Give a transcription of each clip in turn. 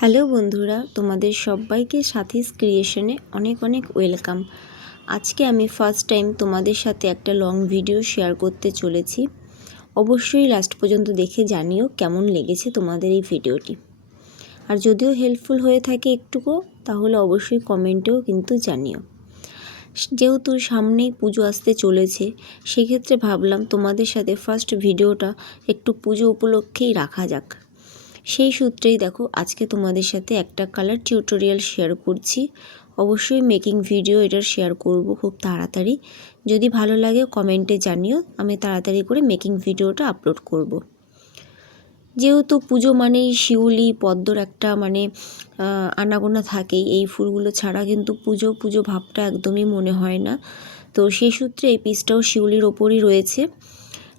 Hello বন্ধুরা, তোমাদের সবাইকে সাথীস ক্রিয়েশনে অনেক অনেক ওয়েলকাম। আজকে আমি ফার্স্ট টাইম তোমাদের সাথে একটা লং ভিডিও শেয়ার করতে চলেছি। অবশ্যই লাস্ট পর্যন্ত দেখে জানিও কেমন লেগেছে তোমাদের এই ভিডিওটি। আর যদিও হেল্পফুল হয়ে থাকে একটুকু, তাহলে অবশ্যই কমেন্টেও কিন্তু জানিও। যেহেতু সামনেই পুজো আসতে চলেছে, সেক্ষেত্রে ভাবলাম তোমাদের সাথে ফার্স্ট ভিডিওটা একটু পুজো উপলক্ষেই রাখা যাক। সেই সূত্রেই দেখো আজকে তোমাদের সাথে একটা কালার টিউটোরিয়াল শেয়ার করছি। অবশ্যই মেকিং ভিডিও এটা শেয়ার করব খুব তাড়াতাড়ি। যদি ভালো লাগে কমেন্টে জানিও, আমি তাড়াতাড়ি করে মেকিং ভিডিওটা আপলোড করব। যেহেতু পুজো মানেই শিউলি পদ্মর একটা আনাগোনা থাকেই, এই ফুলগুলো ছাড়া কিন্তু পুজো পুজো ভাবটা একদমই মনে হয় না। তো সেই সূত্রে এই পিসটাও শিউলির ওপরই রয়েছে।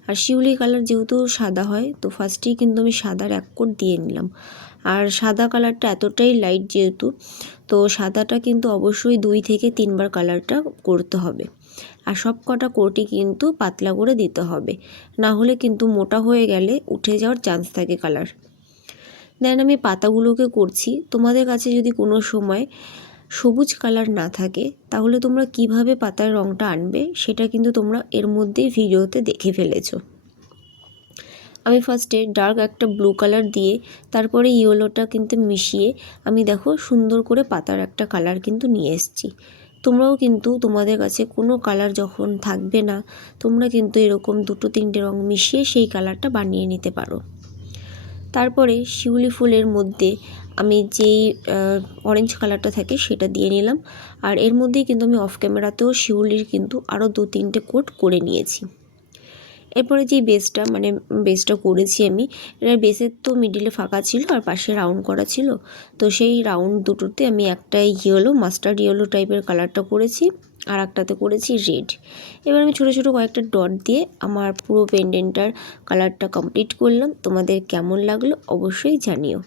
আর শিউলি কালার যেহেতু সাদা হয়, তো ফার্স্টেই কিন্তু আমি সাদার এক কোট দিয়ে নিলাম। আর সাদা কালারটা এতটাই লাইট যেহেতু, তো সাদাটা কিন্তু অবশ্যই 2 থেকে 3 বার কালারটা করতে হবে। আর সব কটা কোটই কিন্তু পাতলা করে দিতে হবে, না হলে কিন্তু মোটা হয়ে গেলে উঠে যাওয়ার চান্স থাকে কালার। দেন আমি পাতাগুলোকে করছি। তোমাদের কাছে যদি কোনো সময় সবুজ কালার না থাকে, তাহলে তোমরা কিভাবে পাতার রঙটা আনবে সেটা কিন্তু তোমরা এর মধ্যেই ভিডিওতে দেখে ফেলেছো। আমি ফার্স্টে ডার্ক একটা ব্লু কালার দিয়ে তারপরে ইয়েলোটা কিন্তু মিশিয়ে আমি দেখো সুন্দর করে পাতার একটা কালার কিন্তু নিয়ে এসেছি। তোমরাও কিন্তু তোমাদের কাছে কোনো কালার যখন থাকবে না, তোমরা কিন্তু এরকম 2-3টে রঙ মিশিয়ে সেই কালারটা বানিয়ে নিতে পারো। তারপরে শিউলি ফুলের মধ্যে আমি যেই অরেঞ্জ কালারটা থাকে সেটা দিয়ে নিলাম। আর এর মধ্যেই কিন্তু আমি অফ ক্যামেরাতেও শিউলির কিন্তু আরও 2-3টে কোট করে নিয়েছি। এরপরে যে বেসটা করেছি আমি, এটার বেসের তো মিডিলে ফাঁকা ছিল আর পাশে রাউন্ড করা ছিল। তো সেই রাউন্ড দুটোতে আমি একটা মাস্টার্ড ইয়েলো টাইপের কালারটা করেছি, আর একটাতে করেছি রেড। এবার আমি ছোটো ছোটো কয়েকটা ডট দিয়ে আমার পুরো পেন্ডেন্টটার কালারটা কমপ্লিট করলাম। তোমাদের কেমন লাগলো অবশ্যই জানিও।